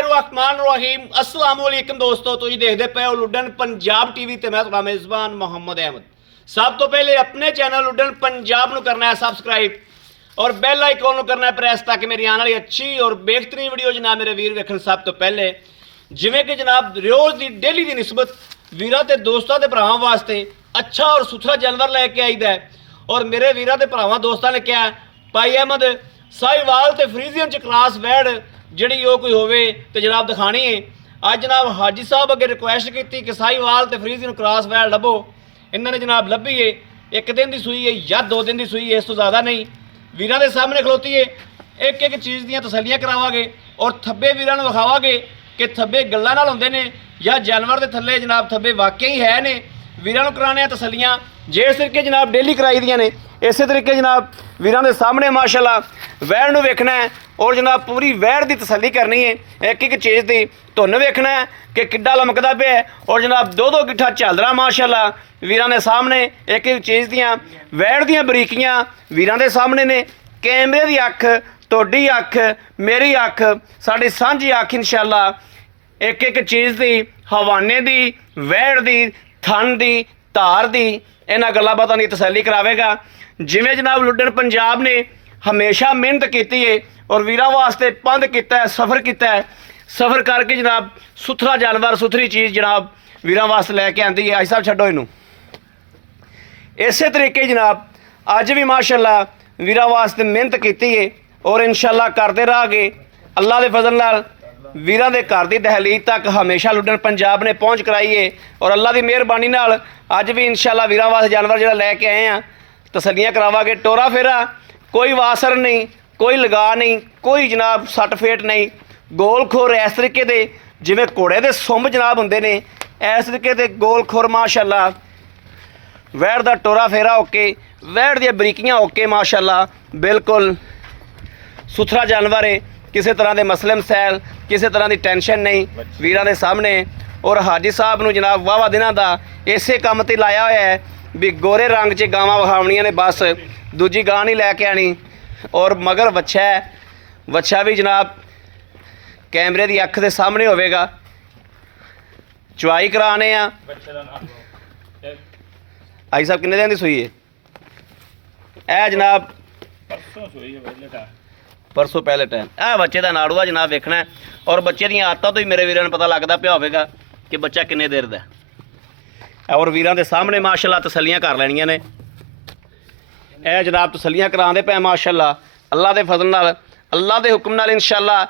बिस्मिल्लाहिर्रहमानिर्रहीम अस्सलाम वालेकुम दोस्तों, तुम देखते पे हो लुडन पंजाब टीवी ते मैं तुम्हारा मेज़बान मोहम्मद अहमद। सब तो पहले अपने चैनल लुडन पंजाब को करना है सबसक्राइब और बेल आइकॉन को करना है प्रेस, ताकि मेरी आने वाली अच्छी और बेहतरीन वीडियो जनाब मेरे वीर वेखण सब तो पहले। जिमें कि जनाब रोज़ की डेली की निस्बत वीरां ते दोस्तों के भरावां वास्ते अच्छा और सुथरा जानवर लैके आईदा है। और मेरे वीरां ते भरावां दोस्तों ने क्या भाई अहमद साहिवाल ते फ्रीजियन च क्रॉस वैड़ ਜਿਹੜੀ ਉਹ ਕੋਈ ਹੋਵੇ ਤੇ ਜਨਾਬ ਦਿਖਾਣੀ ਹੈ। ਅੱਜ ਜਨਾਬ ਹਾਜੀ ਸਾਹਿਬ ਅੱਗੇ ਰਿਕੁਐਸਟ ਕੀਤੀ ਕਿ ਸਾਹੀਵਾਲ ਤੇ ਫਰੀਜ਼ੀਅਨ ਕ੍ਰਾਸ ਵੈਲ ਲੱਭੋ। ਇਹਨਾਂ ਨੇ ਜਨਾਬ ਲੱਭੀ ਏ, ਇੱਕ ਦਿਨ ਦੀ ਸੂਈ ਹੈ ਜਾਂ 2 ਦਿਨ ਦੀ ਸੂਈ ਹੈ, ਇਸ ਤੋਂ ਜ਼ਿਆਦਾ ਨਹੀਂ। ਵੀਰਾਂ ਦੇ ਸਾਹਮਣੇ ਖਲੋਤੀ ਏ, ਇੱਕ ਇੱਕ ਚੀਜ਼ ਦੀਆਂ ਤਸੱਲੀਆਂ ਕਰਾਵਾਂਗੇ ਔਰ ਥੱਬੇ ਵੀਰਾਂ ਨੂੰ ਵਿਖਾਵਾਂਗੇ ਕਿ ਥੱਬੇ ਗੱਲਾਂ ਨਾਲ ਹੁੰਦੇ ਨੇ ਜਾਂ ਜਾਨਵਰ ਦੇ ਥੱਲੇ ਜਨਾਬ ਥੱਬੇ ਵਾਕਈ ਹੀ ਹੈ ਨੇ। ਵੀਰਾਂ ਨੂੰ ਕਰਾਣੇ ਆ ਤਸੱਲੀਆਂ ਜਿਸ ਤਰੀਕੇ ਜਨਾਬ ਡੇਲੀ ਕਰਾਈ ਦੀਆਂ ਨੇ, ਇਸੇ ਤਰੀਕੇ ਜਨਾਬ ਵੀਰਾਂ ਦੇ ਸਾਹਮਣੇ ਮਾਸ਼ਾਅੱਲਾ ਵੈੜ ਨੂੰ ਵੇਖਣਾ ਹੈ और जनाब पूरी वैड़ की तसली करनी है। एक एक चीज़ की धुन वेखना है कि किड्डा लमकदा पे है और जनाब 2-2 गिट्ठा झालरा माशाअल्लाह वीरां दे सामने एक एक चीज़ दियां वैड़ दियां बरीकियां वीरां दे सामने ने। कैमरे की अख, तुहाडी अख, मेरी अख, साडी सांझी अख इंशाअल्लाह एक एक चीज़ की हवाने की वैड़ की थन की धार की इन्हां गल्लां बातां दी तसली करावेगा। जिवें जनाब लुडन पंजाब ने हमेशा मेहनत की है और वीरां वास्ते पंध किया है, सफ़र किया है, सफ़र करके जनाब सुथरा जानवर सुथरी चीज़ जनाब वीरां वास्ते लैके आंदी है। आज साहब छड्डो इनू इस तरीके जनाब अज भी माशाअल्लाह वीरां वास्ते मेहनत की है और इंशाअल्लाह करते रहांगे। अल्लाह के फजल नाल वीरां दे घर दी दहलीज तक हमेशा लुडन पंजाब ने पहुँच कराई है और अल्लाह की मेहरबानी नाल अज भी इंशाअल्लाह वीरां वास्ते जानवर जिहड़ा लैके आए हैं तसल्लियां करावांगे। टोरा फेरा कोई वासर नहीं, कोई लगा नहीं, कोई जनाब सट फेट नहीं, गोल खोर इस तरीके दे जिवें घोड़े दे सुंभ जनाब हुंदे ने, इस तरीके दे गोल खोर माशाअल्लाह वैड़ दा टोरा फेरा ओके, वैड़ दी बरीकियां ओके माशाअल्लाह बिल्कुल सुथरा जानवर है। किसी तरह के मसले मसैल किसी तरह की टेंशन नहीं वीरां दे सामने। और हाजी साहब नूं जनाब वाहवा दिनां दा इसे काम ते लाया होया है भी गोरे रंग च गावां विखावणियां ने, बस दूजी गां नहीं लैके आनी। और मगर वच्छा है, वच्छा भी जनाब कैमरे की अख के सामने होवेगा। चुआई कराने आ आई साहब किन्ने दिन की सूई है? ए जनाब परसों पहले टाइम ए बच्चे का नाड़ूआ जनाब वेखना है और बच्चे दी आदतों तो ही मेरे वीरां नूं पता लगता पिया होवेगा कि बच्चा किन्ने देर दा। और वीरां दे सामने माशाअल्लाह तसल्लियां कर लैणियां ने। ए जनाब तसल्लियां करांदे पे माशाअल्लाह अल्लाह के फजल नाल अल्लाह के हुक्म नाल इंशाअल्लाह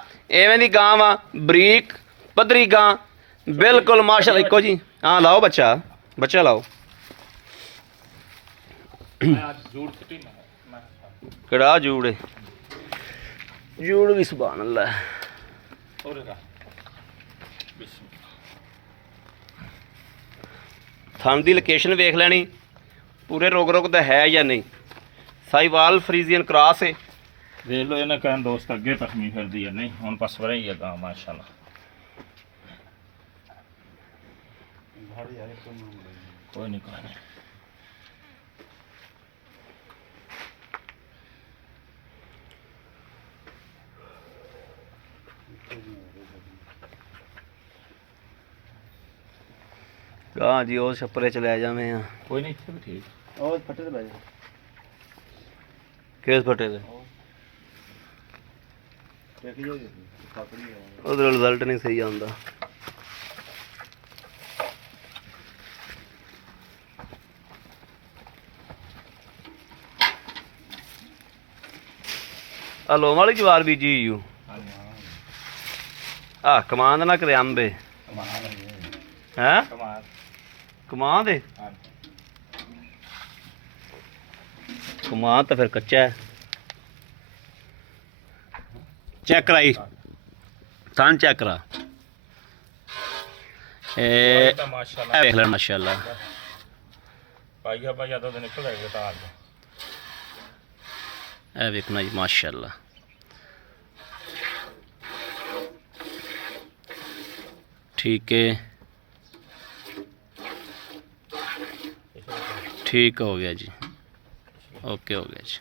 एवें दी गां वा बरीक पद्धरी गां बिल्कुल माशाअल्लाह इको जी। हाँ लाओ बच्चा, बच्चा लाओ कड़ा जूड़ है, जूड़ भी सुभान अल्लाह। थन की लोकेशन वेख लैनी पूरे रोग रोग दा है या नहीं। साहिवाल फ्रीजियन क्रॉस है, देख लो इन्हें कहन दोस्त अगे पखमी फिरदी है नहीं हुण पसवरा ही है गां माशाअल्लाह। कोई नहीं कोई नहीं गां जी उस छप्परे च लै जावे आ। कोई नहीं इत्थे भी ठीक और फटे ते लै जा किस फटे ते उधर रिजल्ट नहीं सही आंदा। हलो वाली जवार बीजी यू कमान ना करे अंबे हैं कमान दे कमान तो फिर कच्चा है। चेक कराई थान चेक करा देख लेना माशाअल्लाह पाइया पाइया तो निकल आएगा तार ए वेखना जी माशाअल्लाह। ठीक है ठीक हो गया जी, ओके हो गया जी।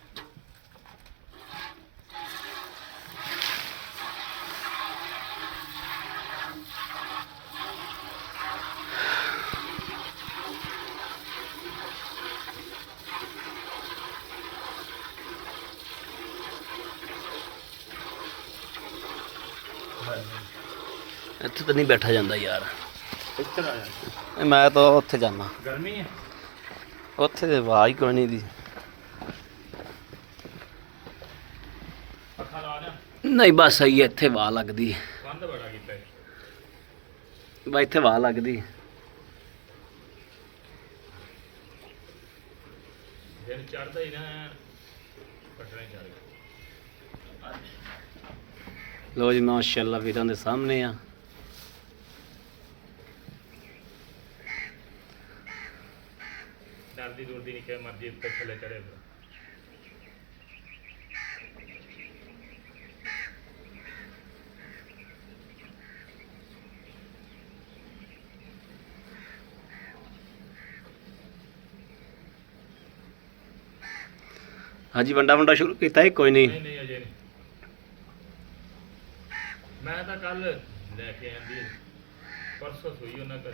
ਇੱਥੇ ਤਾਂ ਨਹੀਂ ਬੈਠਾ ਜਾਂਦਾ ਯਾਰ, ਇੱਧਰ ਆ ਜਾ। ਮੈਂ ਤਾਂ ਉੱਥੇ ਜਾਣਾ, ਗਰਮੀ ਹੈ। ਉੱਥੇ ਤੇ ਆਵਾਜ਼ ਕੋਈ ਨਹੀਂ ਦੀ। ਪੱਖਾ ਲਾ ਜਾ। ਨਹੀਂ ਬਸ ਸਹੀ ਹੈ, ਇੱਥੇ ਵਾਹ ਲੱਗਦੀ, ਬੰਦ ਬੜਾ ਕੀਤਾ ਹੈ। ਬਸ ਇੱਥੇ ਵਾਹ ਲੱਗਦੀ। ਦਿਨ ਚੜਦਾ ਹੀ ਨਾ, ਪਟਣੇ ਚੜ ਗਿਆ। ਲੋ ਜੀ ਮਾਸ਼ਾਅੱਲਾ ਵੀਰਾਂ ਦੇ ਸਾਹਮਣੇ ਆ। ਡਰਦੀ ਦੁਰਦੀ ਨਹੀਂ ਕਿ ਮਰਜੀ ਉੱਤੇ ਥੱਲੇ ਚੜੇ। ਹਾਂਜੀ ਵੰਡਾ ਸ਼ੁਰੂ ਕੀਤਾ ਹੈ? ਕੋਈ ਨਹੀਂ, ਨਹੀਂ ਅਜੇ ਨਹੀਂ। ਮੈਂ ਤਾਂ ਕੱਲ ਲੈ ਕੇ ਆਂਦੀ, ਪਰਸੋਂ ਸੋਈ ਉਹਨਾਂ ਕੋਲ।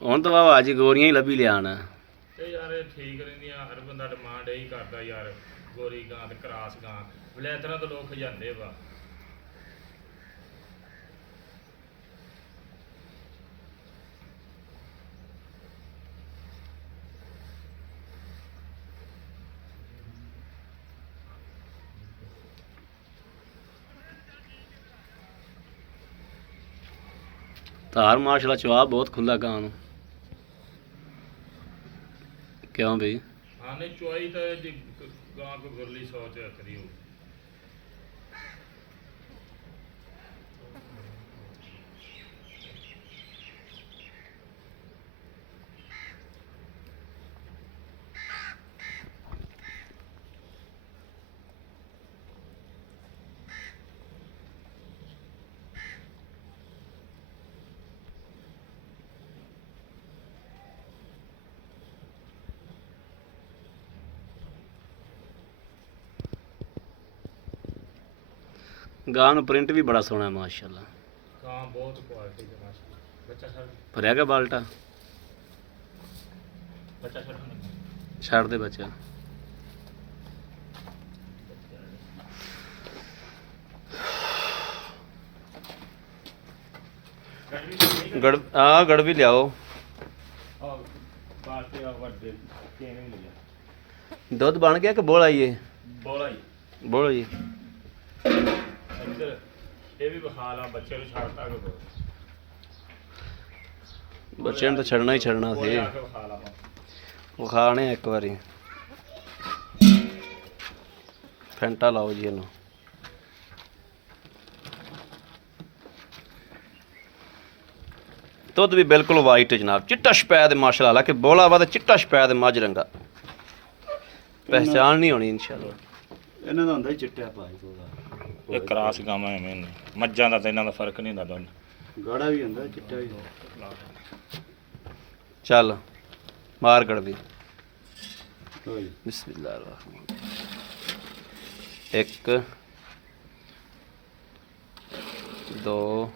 ਹੁਣ ਤਾਂ ਵਾਹ ਅੱਜ ਗੋਰੀਆਂ ਹੀ ਲੱਭੀ ਲਿਆਣ। ਤੇ ਯਾਰ ਇਹ ਠੀਕ ਰਹਿੰਦੀਆਂ, ਹਰ ਬੰਦਾ ਡਿਮਾਂਡ ਇਹੀ ਕਰਦਾ ਯਾਰ, ਗੋਰੀ ਗਾਂ ਤੇ ਕਰਾਸ ਗਾਂ। ਵਲੈਤਰਾਂ ਤੋਂ ਲੋਕ ਜਾਂਦੇ ਵਾ। ਧਾਰ ਮਾਸ਼ਾਅੱਲਾ ਚਵਾ ਬਹੁਤ ਖੁੱਲਾ ਗਾਂ ਨੂੰ। ਕਿਉਂ ਬਈ? ਹਾਂ ਨਹੀਂ ਚੁਆਈ ਤਾਂ ਜੀ ਗਾਂ ਕੋ ਗੁਰਲੀ ਸੋਚ ਰੱਖਦੀ ਹੋ। ਗਾਂ ਨੂੰ ਪ੍ਰਿੰਟ ਵੀ ਬੜਾ ਸੋਹਣਾ ਮਾਸ਼ਾਅੱਲਾ। ਗਾਂ ਬਹੁਤ ਕੁਆਲਿਟੀ ਦੇ ਮਾਸ਼ਾਅੱਲਾ। ਬੱਚਾ ਛੱਡ, ਭਰਿਆ ਗਿਆ ਬਾਲਟਾ? ਬੱਚਾ ਛੱਡ। ਛੱਡ ਦੇ ਬੱਚਾ। ਗੜ ਵੀ ਲਿਆਓ। ਬਾਤੇ ਆ ਵੱਡੇ ਕੇਨ ਵੀ ਲਿਆ। ਦੁੱਧ ਬਣ ਗਿਆ ਕਿ ਬੋਲਾ ਹੀ ਇਹ? ਬੋਲਾ ਹੀ। ਬੋਲਾ ਜੀ। ਇੱਧਰ ਇਹ ਵੀ ਵਿਖਾ ਲਾ, ਬੱਚੇ ਨੂੰ ਛੱਡਤਾ ਕਿ ਬੱਚਿਆਂ ਨੂੰ ਤਾਂ ਛੱਡਣਾ ਹੀ ਛੱਡਣਾ ਸੀ। ਵਿਖਾ ਲਾ ਉਹ ਖਾਣੇ ਇੱਕ ਵਾਰੀ। ਫੈਂਟਾ ਲਾਓ ਜੀ ਇਹਨੂੰ। ਦੁੱਧ ਵੀ ਬਿਲਕੁਲ ਵਾਈਟ ਜਨਾਬ, ਚਿੱਟਾ ਸ਼ਪੈਦ ਮਾਸ਼ਾਅੱਲਾ। ਹਾਲਾਂਕਿ ਬੋਲਾ ਵਾ ਤੇ ਚਿੱਟਾ ਸ਼ਪੈਦ ਮੱਝ ਰੰਗਾ, ਪਹਿਚਾਣ ਨਹੀਂ ਹੋਣੀ ਇਨਸ਼ਾਅੱਲਾ। ਇਹਨਾਂ ਦਾ ਹੁੰਦਾ ਹੀ ਚਿੱਟਿਆ ਭਾਈ ਕੋਲਾ। ਇਹ ਕਰਾਸ ਗਾਵਾਂ ਐਵੇਂ ਨੇ। ਮੱਝਾਂ ਦਾ ਤਾਂ ਇਹਨਾਂ ਦਾ ਫਰਕ ਨਹੀਂ ਹੁੰਦਾ ਦੋਨ। ਗਾੜਾ ਵੀ ਹੁੰਦਾ ਚਿੱਟਾ ਵੀ। ਚੱਲ ਮਾਰ ਗੜਵੀ। ਹੋਈ ਬਿਸਮਿਲ੍ਲਾਹਿਰ ਰਹਿਮਾਨ। 1 2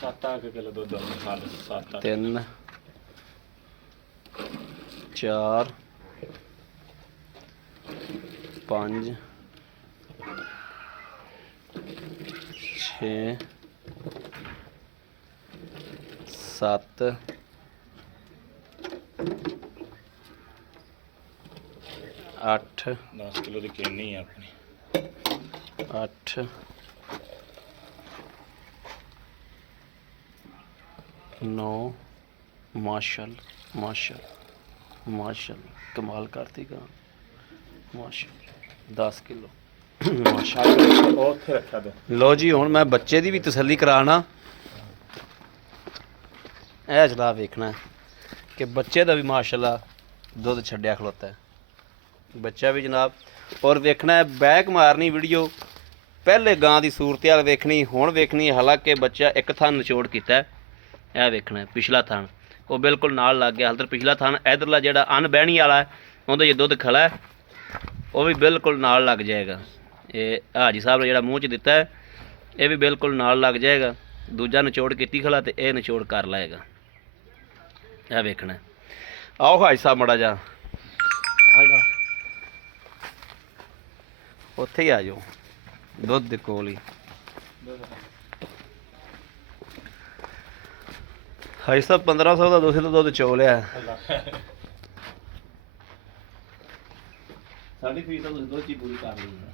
7 ਕਿਲੋ ਦੁੱਧ ਆ। 7 3 4 5 6 7 8 10 ਕਿਲੋ ਦੀ ਕੇਨੀ ਆ ਆਪਣੀ। 8 9 माशाल्लाह माशाल्लाह माशाल्लाह कमाल करती गा माशाल्लाह 10 किलो माशाल्लाह। ਉਹ ਉੱਥੇ ਰੱਖਿਆ ਦੇ। लो जी हुण मैं बच्चे दी भी तसल्ली कराना। ਇਹ ਜਨਾਬ ਵੇਖਣਾ ਕਿ ਬੱਚੇ ਦਾ ਵੀ ਮਾਸ਼ਾਅੱਲਾ ਦੁੱਧ ਛੱਡਿਆ ਖਲੋਤਾ ਹੈ ਬੱਚਾ ਵੀ ਜਨਾਬ। ਔਰ ਵੇਖਣਾ ਹੈ ਬੈਕ ਮਾਰਨੀ ਵੀਡੀਓ, ਪਹਿਲੇ ਗਾਂ ਦੀ ਸੂਰਤਿਆਲ ਵੇਖਣੀ, ਹੁਣ ਵੇਖਣੀ। ਹਾਲਾਂਕਿ ਬੱਚਾ ਇੱਕ ਥਾਂ ਨਿਚੋੜ ਕੀਤਾ ਹੈ। ਇਹ ਵੇਖਣਾ ਪਿਛਲਾ ਥਣ ਉਹ ਬਿਲਕੁਲ ਨਾਲ ਲੱਗ ਗਿਆ। ਹਾਲ ਤੱਕ ਪਿਛਲਾ ਥਣ ਇਧਰਲਾ ਜਿਹੜਾ ਅਨਬਹਿਣੀ ਵਾਲਾ ਉਹਦੇ 'ਚ ਦੁੱਧ ਖਲਾ ਹੈ। ਉਹ ਵੀ ਬਿਲਕੁਲ ਨਾਲ ਲੱਗ ਜਾਏਗਾ। ਇਹ ਹਾਜੀ ਸਾਹਿਬ ਨੇ ਜਿਹੜਾ ਮੂੰਹ 'ਚ ਦਿੱਤਾ ਹੈ ਇਹ ਵੀ ਬਿਲਕੁਲ ਨਾਲ ਲੱਗ ਜਾਏਗਾ। ਦੂਜਾ ਨਿਚੋੜ ਕੀਤੀ ਖਲਾ ਤੇ ਇਹ ਨਿਚੋੜ ਕਰ ਲਾਏਗਾ। ਇਹ ਵੇਖਣਾ। ਆਓ ਹਾਜੀ ਸਾਹਿਬ ਮੜਾ ਜਾ ਉੱਥੇ ਹੀ ਆ ਜਾਓ ਦੁੱਧ ਦੇ ਕੋਲ ਹੀ। ਹਾਜੀ ਸਾਹਿਬ 1500 ਦਾ ਤੁਸੀਂ ਤਾਂ ਦੁੱਧ ਚੋ ਲਿਆ। ਸਾਡੀ ਫੀਸ ਤਾਂ ਤੁਸੀਂ ਦੁੱਧ ਹੀ ਪੂਰੀ ਕਰ ਲਈ ਹੈ।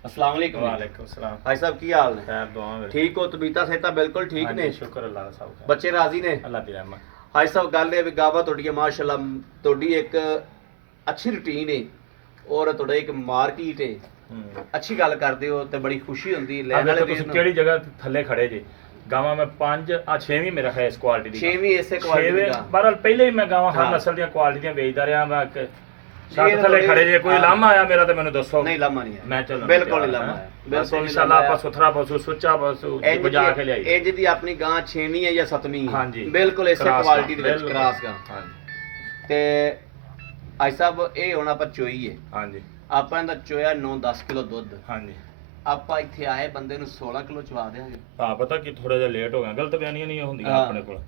अस्सलाम वालेकुम। वालेकुम सलाम। भाई साहब की हाल ने? खैर दुआ मेरे। ठीक हो? तबीयतां सेहतां बिल्कुल ठीक ने? शुक्र अल्लाह दा सब। बच्चे राजी ने? अल्लाह दी रहमत। भाई साहब गल है भी गावा ਤੁਹਾਡੀ माशाल्लाह ਤੁਹਾਡੀ ਇੱਕ ਅੱਛੀ ਰੁਟੀਨ ਹੈ ਔਰ ਤੁਹਾਡਾ ਇੱਕ ਮਾਰਕੀਟ ਹੈ। ਅੱਛੀ ਗੱਲ ਕਰਦੇ ਹੋ ਤੇ ਬੜੀ ਖੁਸ਼ੀ ਹੁੰਦੀ ਲੈਣ ਵਾਲੇ ਤੁਸੀਂ ਕਿਹੜੀ ਜਗ੍ਹਾ ਥੱਲੇ ਖੜੇ ਜੇ? ਗਾਵਾਂ ਮੈਂ 5 ਆ 6ਵੀਂ ਮੇਰਾ ਹੈ ਇਸ ਕੁਆਲਿਟੀ ਦੀ। 6ਵੀਂ ਇਸੇ ਕੁਆਲਿਟੀ ਦਾ। ਬਹਰਹਾਲ ਪਹਿਲੇ ਹੀ ਮੈਂ ਗਾਵਾਂ ਹਰ ਨਸਲ ਦੀਆਂ ਕੁਆਲਿਟੀ ਦੀਆਂ ਵੇਚਦਾ ਰਿਹਾ। ਮੈਂ ਛੱਤ ਥੱਲੇ ਖੜੇ ਜੇ ਕੋਈ ਲਾਮਾ ਆਇਆ ਮੇਰਾ ਤੇ ਮੈਨੂੰ ਦੱਸੋ। ਨਹੀਂ ਲਾਮਾ ਨਹੀਂ ਹੈ। ਮੈਂ ਚੱਲ ਬਿਲਕੁਲ ਨਹੀਂ ਲਾਮਾ ਹੈ। ਬਿਲਕੁਲ ਇਨਸ਼ਾਅੱਲਾ ਆਪਾਂ ਸੁਥਰਾ ਪਸ਼ੂ ਸੁੱਚਾ ਪਸ਼ੂ ਬਜਾ ਕੇ ਲਿਆਈ। ਇਹ ਜਿਹਦੀ ਆਪਣੀ ਗਾਂ 6ਵੀਂ ਹੈ ਜਾਂ 7ਵੀਂ ਹੈ। ਹਾਂਜੀ ਬਿਲਕੁਲ ਇਸੇ ਕੁਆਲਿਟੀ ਦੇ ਵਿੱਚ ਕਰਾਸ ਗਾਂ। ਹਾਂਜੀ ਤੇ ਭਾਈ ਸਾਹਿਬ ਇਹ ਹੁਣ ਆਪਾਂ ਚੋਈ ਹੈ। ਹਾਂਜੀ ਆਪਾਂ ਇਹਦਾ ਚੋਇਆ 9-10 ਕਿਲੋ ਦੁੱਧ। ਹਾਂਜੀ ਆਪਾਂ ਇੱਥੇ ਆਏ ਬੰਦੇ ਨੂੰ 16 ਕਿਲੋ ਚਵਾ ਦੇਾਂਗੇ। ਹਾਂ ਪਤਾ ਕਿ ਥੋੜਾ ਜਿਹਾ ਲੇਟ ਹੋ ਗਿਆ। ਗਲਤ ਬਿਆਨੀਆਂ ਨਹੀਂ ਹੁੰਦੀਆਂ ਹਾਂ। ਆਪਣੇ ਕੋਲ।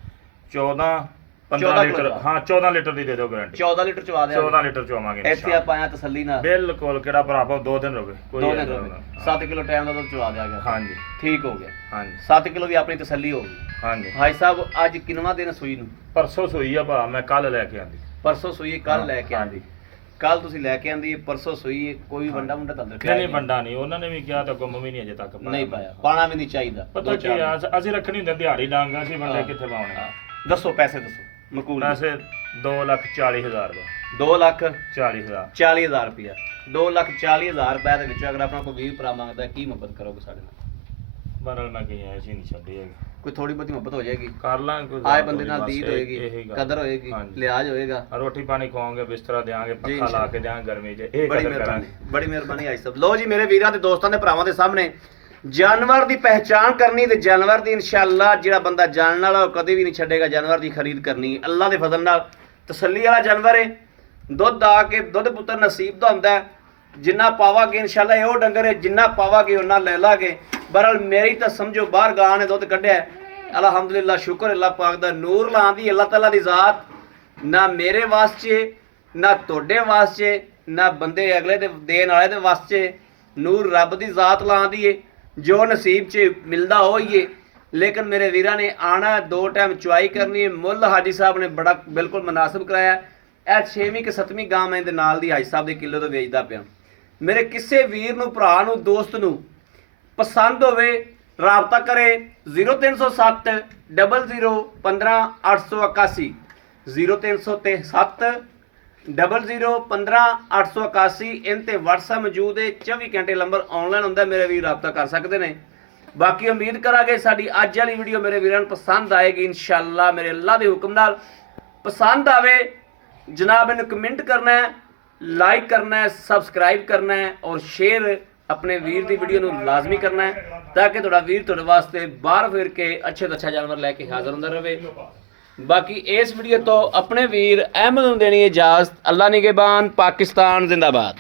15 ਲੀਟਰ। ਹਾਂ 14 ਲੀਟਰ ਦੀ ਦੇ ਦਿਓ ਗਾਰੰਟੀ। 14 ਲੀਟਰ ਚਵਾ ਦੇਾਂਗੇ। 14 ਲੀਟਰ ਚਵਾਵਾਂਗੇ ਇੱਥੇ ਆਪਾਂ ਆਇਆ ਤਸੱਲੀ ਨਾਲ। ਬਿਲਕੁਲ ਕਿਹੜਾ ਭਰਾਵਾ 2 ਦਿਨ ਹੋ ਗਏ। ਕੋਈ 2 ਦਿਨ ਹੋ ਗਏ। 7 ਕਿਲੋ ਟਾਈਮ ਦਾ ਦੁੱਧ ਚਵਾ ਦਿਆਂਗੇ। ਹਾਂਜੀ ਠੀਕ ਹੋ ਗਿਆ। ਹਾਂਜੀ 7 ਕਿਲੋ ਵੀ ਆਪਣੀ ਤਸੱਲੀ ਹੋ ਗਈ। ਹਾਂਜੀ ਭਾਈ ਸਾਹਿਬ ਅੱਜ ਕਿੰਨਵਾਂ ਦਿਨ ਸੂਈ ਨੂੰ? ਪਰਸੋਂ ਸੂਈ ਆ ਭਾ। ਮੈਂ ਕੱਲ ਲੈ ਕੇ ਆਂਦੀ। ਪਰਸੋਂ ਸੂਈ ਕੱਲ ਲੈ ਕੇ ਆਂਦੀ। ਕੱਲ ਤੁਸੀਂ ਲੈ ਕੇ ਆਂਦੀ ਪਰਸੋਂ ਸੂਈ ਕੋਈ ਵੰਡਾ ਮੁੰਡਾ ਤਾਂ ਅੰਦਰ ਨਹੀਂ ਵੰਡਾ ਨਹੀਂ। ਉਹਨਾਂ ਨੇ ਵੀ ਕਿਹਾ ਤਾਂ ਗੁੰਮ ਵੀ ਨਹੀਂ ਅਜੇ ਤੱਕ ਨਹੀਂ ਪਾਇਆ। ਪਾਣਾ ਵੀ ਨਹੀਂ ਚਾਹੀਦਾ। ਪਤਾ ਕੀ ਆ ਅਸੀਂ ਰੱਖਣੀ ਹੁੰਦੀ ਦਿਹਾੜੀ ਡਾਂਗ। ਅਸੀਂ ਵੰਡੇ ਕਿੱਥੇ ਪਾਉਣੇ? ਦੱਸੋ ਪੈਸੇ ਦੱਸੋ। ਮਕੂਲ ਪੈਸੇ 2,40,000 ਦਾ। 2,40,000 40,000 ਰੁਪਇਆ। 2,40,000 ਰੁਪਏ ਦੇ ਵਿੱਚ ਅਗਰ ਆਪਣਾ ਕੋਈ ਵੀਰ ਭਰਾ ਮੰਗਦਾ ਕੀ ਮੁਹੱਬਤ ਕਰੋਗੇ ਸਾਡੇ ਨਾਲ? ਬਰਲ ਮੈਂ ਕੀ ਐਸੀ ਨਹੀਂ ਛੱਡੀ ਹੈਗੀ। ਕੋਈ ਥੋੜੀ ਬਹੁਤੀ ਮੁਹੱਬਤ ਹੋ ਜਾਏਗੀ। ਕਰ ਲਾਂਗੇ ਕੋਈ। ਆਏ ਬੰਦੇ ਨਾਲ ਦੀਦ ਹੋਏਗੀ, ਕਦਰ ਹੋਏਗੀ, ਲਿਹਾਜ਼ ਹੋਏਗਾ। ਰੋਟੀ ਪਾਣੀ ਖਵਾਵਾਂਗੇ, ਬਿਸਤਰਾ ਦੇਵਾਂਗੇ, ਪੱਖਾ ਲਾ ਕੇ ਦੇਵਾਂਗੇ ਗਰਮੀ 'ਚ। ਇਹ ਬੜੀ ਕਦਰ ਮਿਹਰਬਾਨੀ। ਕਰਾਂਗੇ। ਬੜੀ ਮਿਹਰਬਾਨੀ ਆਈ ਸਭ। ਲੋ ਜੀ ਮੇਰੇ ਵੀਰਾਂ ਤੇ ਦੋਸਤਾਂ ਦੇ ਭਰਾਵਾਂ ਦੇ ਸਾਹਮਣੇ ਜਾਨਵਰ ਦੀ ਪਹਿਚਾਨ ਕਰਨੀ ਤੇ ਜਾਨਵਰ ਦੀ ਇਨਸ਼ਾਅੱਲਾ ਜਿਹੜਾ ਬੰਦਾ ਜਾਣਨ ਵਾਲਾ ਉਹ ਕਦੇ ਵੀ ਨਹੀਂ ਛੱਡੇਗਾ ਜਾਨਵਰ ਦੀ ਖਰੀਦ ਕਰਨੀ। ਅੱਲਾਹ ਦੇ ਫਜ਼ਲ ਨਾਲ ਤਸੱਲੀ ਵਾਲਾ ਜਾਨਵਰ ਹੈ। ਦੁੱਧ ਆ ਕੇ ਦੁੱਧ ਪੁੱਤਰ ਨਸੀਬ ਦਾ ਹੁੰਦਾ ਹੈ। ਜਿੰਨਾ ਪਾਵਾਂਗੇ ਇਨਸ਼ਾਅੱਲਾ ਇਹ ਉਹ ਡੰਗਰ ਹੈ ਜਿੰਨਾ ਪਾਵਾਂਗੇ ਉਹਨਾਂ ਲੈ ਲਾਂਗੇ। ਬਹਰਹਾਲ ਮੇਰੀ ਤਾਂ ਸਮਝੋ ਬਾਹਰ ਗਾਂ ਨੇ ਦੁੱਧ ਕੱਢਿਆ। ਅਲਹਮਦੁਲਿल्लाह ਸ਼ੁਕਰ ਅੱਲਾਹ ਪਾਕ ਦਾ। ਨੂਰ ਲਾਂਦੀ ਅੱਲਾਹ ਤਾਲਾ ਦੀ ਜ਼ਾਤ ਨਾ ਮੇਰੇ ਵਾਸਤੇ ਨਾ ਤੁਹਾਡੇ ਵਾਸਤੇ ਨਾ ਬੰਦੇ ਅਗਲੇ ਦੇ ਦੇਣ ਵਾਲੇ ਦੇ ਵਾਸਤੇ। ਨੂਰ ਰੱਬ ਦੀ ਜ਼ਾਤ ਲਾਂਦੀ ਏ ਜੋ ਨਸੀਬ 'ਚ ਮਿਲਦਾ ਹੋਈਏ। ਲੇਕਿਨ ਮੇਰੇ ਵੀਰਾਂ ਨੇ ਆਣਾ 2 ਟਾਈਮ ਚੁਆਈ ਕਰਨੀ ਹੈ। ਮੁੱਲ ਹਾਜੀ ਸਾਹਿਬ ਨੇ ਬੜਾ ਬਿਲਕੁਲ ਮੁਨਾਸਿਬ ਕਰਾਇਆ। ਇਹ 6ਵੀਂ ਕਿ 7ਵੀਂ ਗਾਂ ਮੈਂ ਇਹਦੇ ਨਾਲ ਦੀ ਹਾਜੀ ਸਾਹਿਬ ਦੇ ਕਿਲੋ ਤੋਂ ਵੇਚਦਾ ਪਿਆ। ਮੇਰੇ ਕਿਸੇ ਵੀਰ ਨੂੰ ਭਰਾ ਨੂੰ ਦੋਸਤ ਨੂੰ ਪਸੰਦ ਹੋਵੇ ਰਾਬਤਾ ਕਰੇ 0307 00 15 881 0307 00 15 881। इन ते WhatsApp मौजूद है। 24 घंटे नंबर ऑनलाइन होंगे। मेरे वीर राबता कर सकते हैं। बाकी उम्मीद करांगे साडी अज वाली वीडियो मेरे वीरां नूं पसंद आएगी इंशाअल्लाह। मेरे अल्लाह के हुक्म नाल पसंद आवे जनाब इन्हूं कमेंट करना है, लाइक करना है, सबसक्राइब करना है और शेयर अपने वीर की वीडियो नूं लाजमी करना है ताकि तुहाडा वीर तुहाडे वास्ते बाहर फिर के अच्छे तो अच्छा जानवर लैके हाज़र होंदा रहे। बाकी इस वीडियो तो अपने वीर अहमद नूं देनी इजाज़त। अल्लाह निगहबान। पाकिस्तान जिंदाबाद।